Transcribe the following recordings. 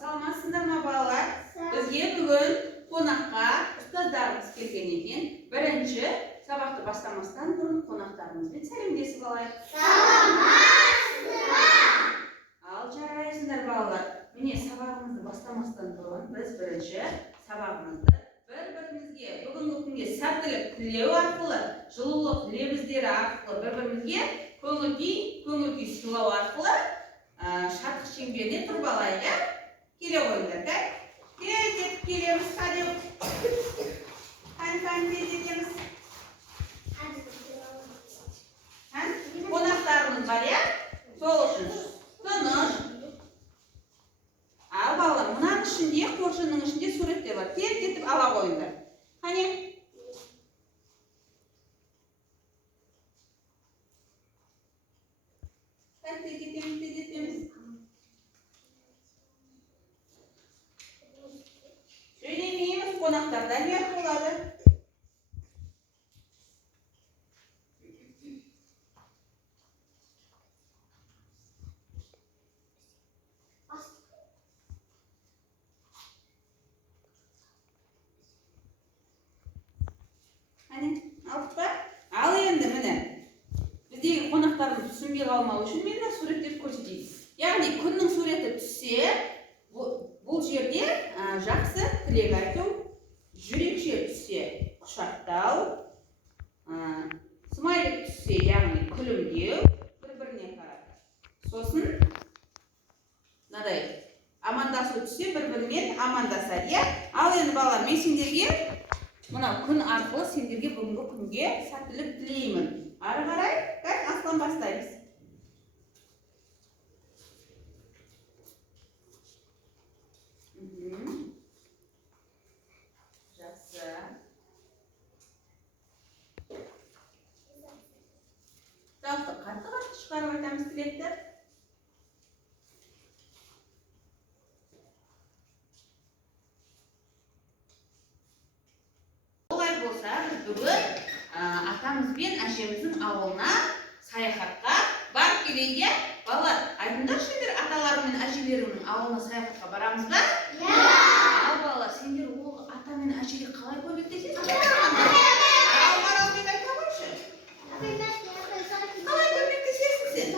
Саламатсыздар ма балалар? Бізге бүгін қонаққа ұстаздарымыз келген екен. Бірінші сабақты бастамастан бұрын қонақтарымызбен сәлемдесіп алайық. Саламатсыздар! Ал жарайсыңдар балалар. Міне сабағымызды бастамастан бұрын біз бірінші сабағымызды бір-бірімізге бүгінгі күнге сәттілік тілеу арқылы, жылулық лебіздері арқылы бір-бірімізге көңіл-күй сыйлау арқылы шаттық шеңберіне тұрып алайық, иә? Келе қойыңдар, да? Тездетіп келеміз, қане тездетеміз. Қонақтарымыз бар, иә? Сол үшін тыныш. Ал балалар, мынаның ішінде, қоржынның ішінде суреттер бар. Тездетіп ала қойыңдар. Қане? Тездетеміз. Сөйлемейміз, қонақтардан не болады? Алдық па? Ал енді міне. Біздегі қонақтарымыз түсінбей қалмау үшін мен суреттеп көрсетейін. Яғни күннің суреті түссе, бұл жерде жақсы тілек айту, жүрекше түссе құшақтау, смайлик түссе, яғни күлімдеу, бір-біріне қарап. Сосын мынадай амандасу түссе, бір-бірімен амандасады. Ал енді балалар, мен сендерге мынау күн арқылы сендерге бүгінгі күнге сәттілік тілеймін. Ары қарай, астан бастаймыз. Жақсы. Дауысты қатты шығарып айтамыз тілекті. Олай болса, біз бүгін атамыз бен әжеміздің ауылына саяхатқа барып келейік. Балалар, айтыңдаршы сендер аталарың мен әжелеріңнің ауылына саяхатқа барамыз ба? Ал балалар, сендер ол ата мен әжеге қалай көмектесесіңдер? Ал Маралбек айта қойшы. Қалай көмектесесің сен?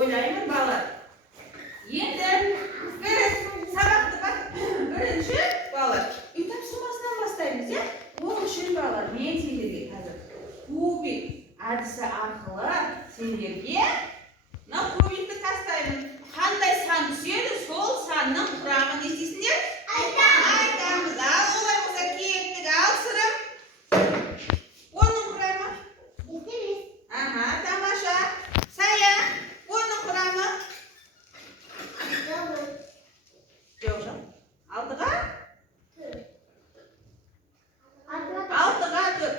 Ойлаймын балалар. Енді біз сабақты бірінші балалар үй тапсырмасынан бастаймыз, иә? Ол үшін балалар, мен сендерге қазір кубик әдісі арқылы сендерге кубикті тастаймын. Қандай сан түседі, сол санның құрамын не істейсіңдер? Айтамыз. Ал олай болса кеттік, ал сырым. Оның құрамы? Тамаша. Сая. Оның құрамы? Жоқ. Алтыға? Алтыға 4.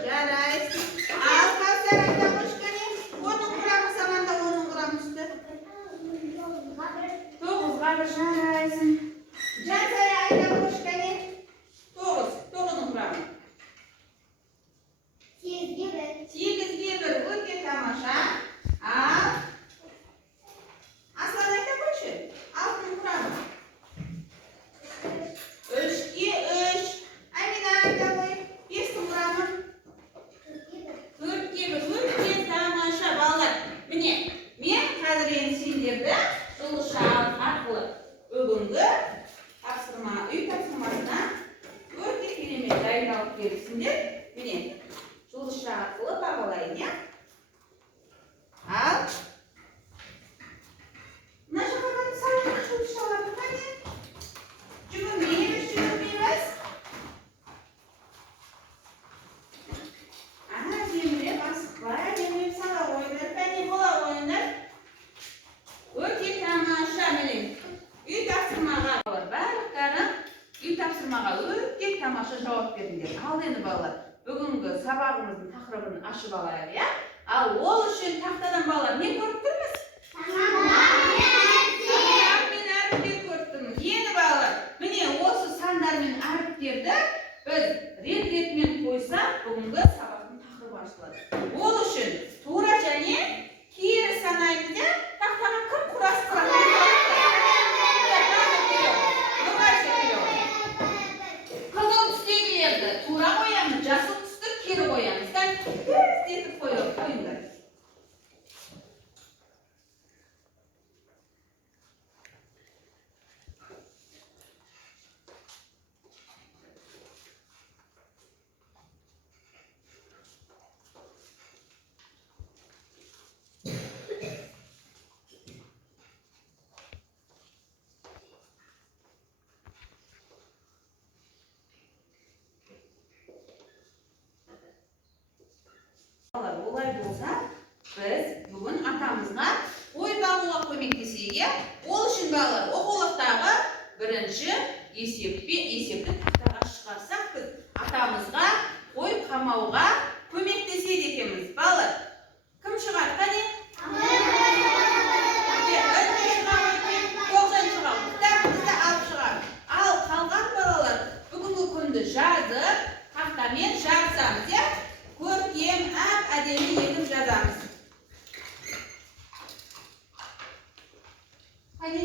Mine, жұлдызша арқылы бағалайын, ya. Al. Mına жаққа сабақ жұлдызшаларды қане? Жүгірмейміз. Ана, жеміре басықпай, жеміре сала ойындар, пәне бола ойындар. Өте тамаша, міне. Үй тапсырмаға бар, барлықтары үй тапсырмаға өте тамаша жауап бердіңдер. Ал енді балалар, бүгінгі сабағымыздың тақырыбын ашып алайық, ya. Ал ол үшін тақтадан балалар не көріп тұрмыз? Сандар мен әріптер көріп тұрмыз. Енді балалар, міне осы сандар мен әріптерді біз рет-ретімен қойсақ, бүгінгі сабақтың тақырыбы ашылады. Ол үшін тура және кері санаймыз, ya. Тақтаға кім құрастырады? Қызыл түстегілерді тура қоямыз, жасыл түсті кері қоямыз. Етіп қойыңдар. Олай болса, біз бүгін атамызға қой бағуға көмектесейік, ya. Ол үшін балалар, оқулықтағы бірінші есепті тақтаға шығарсақ, біз атамызға қой қамауға көмектесейік екенбіз. Балалар, кім шығады, қане? Кітабымызды алып шығамыз. Ал қалған балалар, бүгінгі күнді жазып, тақтамен жарысамыз, ya. Көркем, әдемі етіп жазамыз. Қане,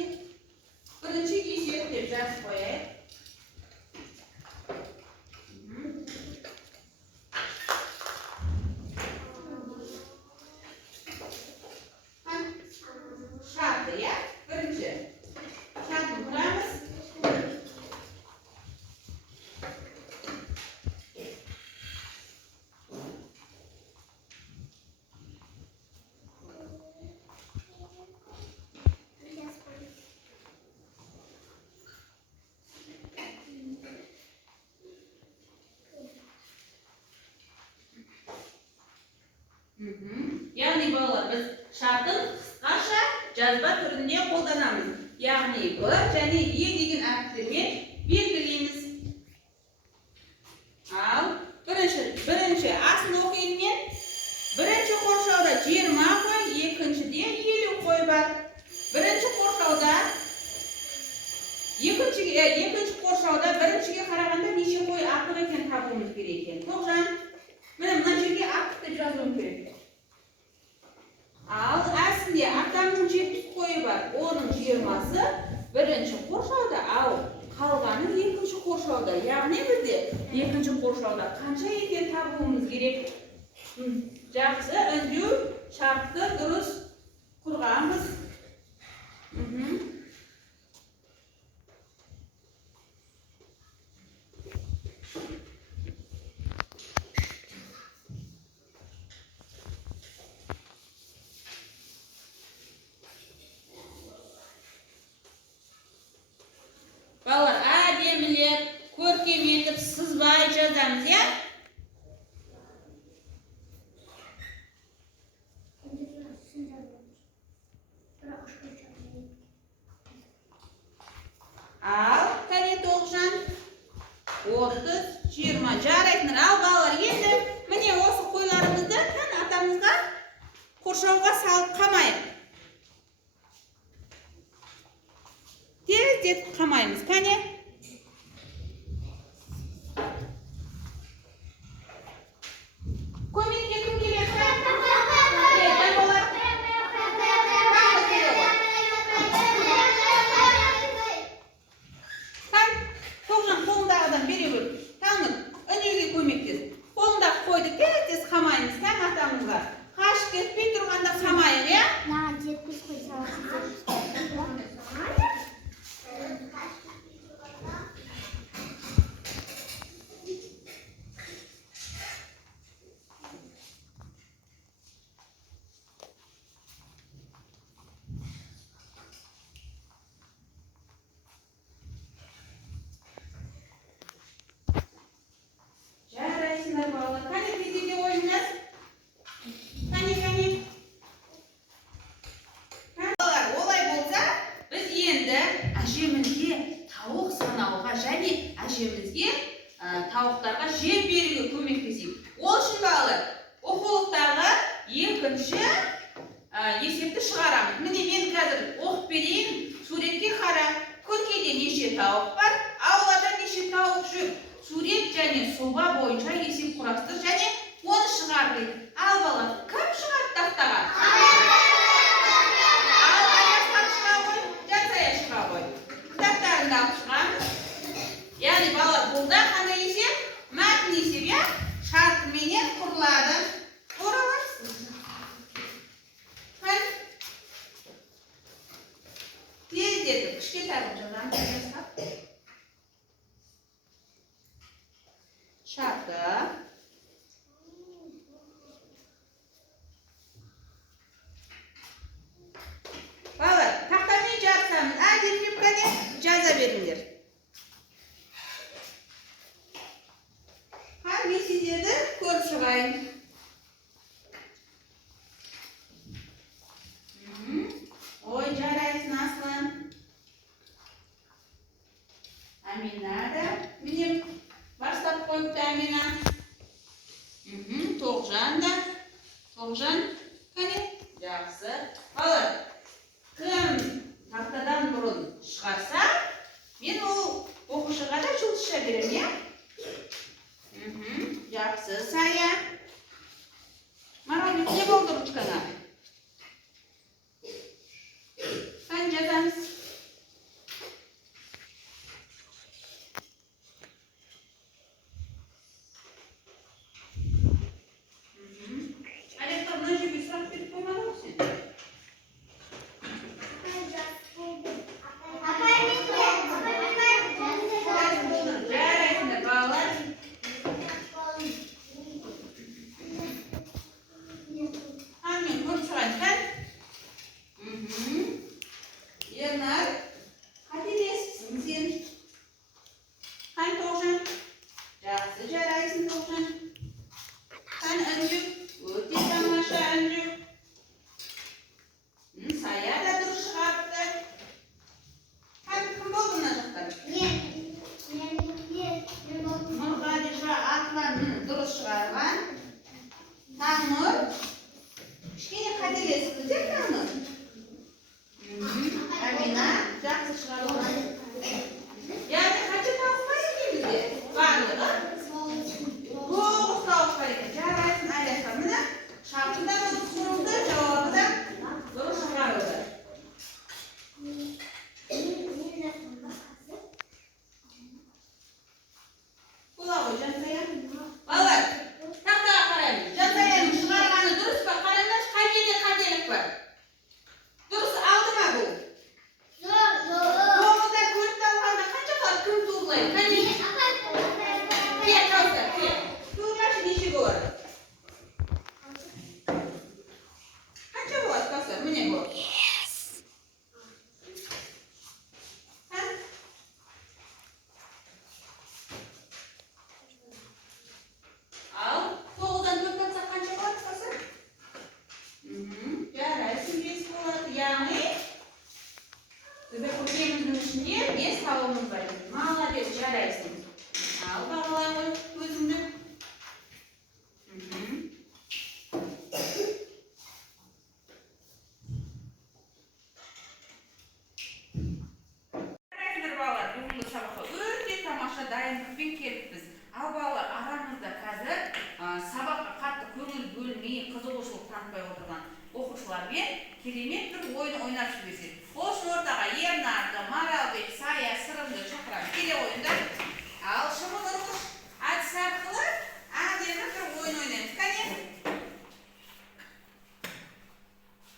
бірінші есеп деп жазып қояйық. Шарты, ya, бірінші. Шартын құрамыз. Яғни балалар, біз шартын қысқаша жазба түрінде қолданамыз. Яғни Б және Е деген әріптермен белгілейміз. Ал бірінші асын оқиын мен. Бірінші қоршауда 20 қой, екіншіде 50 қой бар. Бірінші қоршауда біріншіге қарағанда неше қой артық екен табуымыз керек екен. Тоғжан, мына жерге артық деп жазуым керек. Ал әсінде атамның 70 қойы бар, оның 20-сы бірінші қоршауда, ал қалғаны екінші қоршауда. Яғни бізде екінші қоршауда қанша екен табуымыз керек. Жақсы, үндеу, шартты дұрыс құрғанбыз. Балалар, әдемілеп, көркем етіп, сызбай жазамыз, ya. Ал, қане Тоғжан, 30, 20 жарайтындар. Ал балалар, енді міне осы қойларымызды атамызға қоршауға салып қамайық. Тездетіп қамаймыз, қане? Көмекке кім келеді? Тоғжан, қолындағыдан бере бөл. Таңып, үнеге көмектес. Қолындағы қойды тез қамаймыз, атамызға. Қашып кетпей тұрғанда қамайық, ya? етеді, көріп шығайын. Ой, жарайсың, Аслан. Амина да, міне бастап қойыпты Амина. Тоғжан да. Тоғжан, қане? Жақсы. Балалар, кім тақтадан бұрын шығарса, мен ол оқушыға да жұлдызша беремін, иә? Жақсы, Сая. Марал, не болды ручкаңа? Қане жазамыз? Алекта, мына жерге сұрақ беріп қоймады ма сен? Жарайсыңдар, балалар. Мен көріп шығайын, кән? Ернар, қателеспісің сен. Қан Тоғжан? Жақсы, жарайсың Тоғжан. Қан Үнжу? Өте тамаша Үнжу. Сая да дұрыс шығарыпты. Қан кім болды мына жақтан? Нұрғалиша Атлан дұрыс шығарған. Таңнұр. Кішкене қателесіңіздер, Таңнұр. Амина, жақсы шығарылған. Яғни қанша тауық бар екен бізде? Барлығы? 9 тауық бар екен. Жарайсың, Аяша. Міне, шартында дұрыс құрылды, жауабы да дұрыс шығарылды. Бола ғой, Жансая. Балалар, тақтаға қараймыз. Жансаяның шығарғаны дұрыс па? Қараңдаршы, қай жерде қателік бар? Дұрыс алды ма бұл? Қолда көріп алғанда қанша қалады? Кім туырлайды? Қане? Кел, Кәусар, кел. Туырлашы, неше болады? Қанша болады, Кәусар? Міне бұл. Ал 9-дан 4 атсақ қанша болады, Кәусар? Жарайсың, 5 болады. Яғни бізде көкеміздің ішінде 5 тауығымыз бар. Молодец, жарайсың. Ал бағалай қой көзіңді. Жарайсыңдар балалар, бүгінгі сабаққа өте тамаша дайындықпен келіппіз. Ал балалар, арамызда қазір сабаққа қатты көңіл бөлмей, қызығушылық танытпай отырған оқушылармен керемет бір ойын ойнап жүрсек. Осы ортаға Ернарды, Маралбек, Сая, Сырымды шақырамын. Келе ойындар. Ал шыбын ұрғыш әдісі арқылы әдемі бір ойын ойнаймыз. Кәне?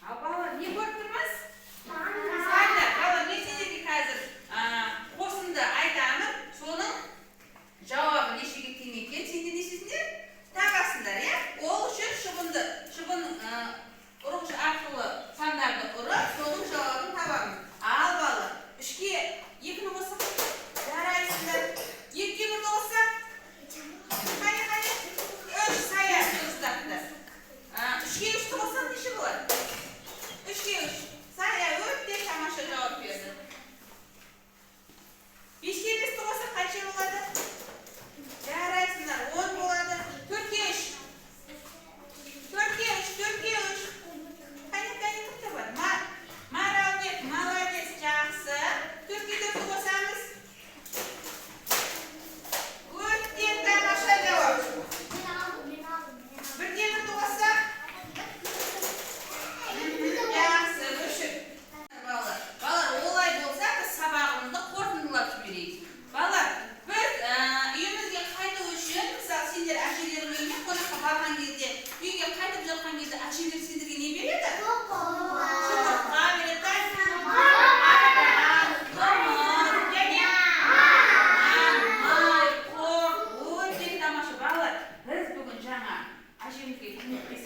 Ал балалар, не көріп тұрмыз? Сәлдер, балалар, мен сендерге қазір қосынды айтамын. Соның жауабы нешеге тең екен? Сендер нешесіңдер? Табасыңдар, иә? Ол үшін шыбын ұрғыш арқылы сандарды ұрып, соның жауабын табамыз. Ал балалар, 3-ке 2-ні қоссақ, жарайсыңдар. 2-ге 1-ні қоссақ, қане? 3 Сая дұрыстапты. 3-ге 3-ні қоссақ неше болады? 3-ге 3. Сая өте тамаша жауап берді. 5-ге 5-ні қоссақ қанша болады? Жарайсыңдар, 10 болады. 4-ге 3. 4-ге 3. Қане, кімді бар? Маралбек, молодец, жақсы. 4-ге 4-ні қосамыз. Өте тамаша жауап. 1-ге 1-ні қоссақ. Жақсы, өшіп. Балалар, олай болса, біз сабағымызды қорытындылап жіберейік. Балалар, біз үйімізге қайту үшін, мысалы, сендер әжелерің үйіне қонаққа барған кезде, үйге қайтып жатқан кезде әжелер сендерге не береді? Жұмыртқа береді. Және май, қорт, өте тамаша. Балалар, біз бүгін жаңа әжемізге көмектесіп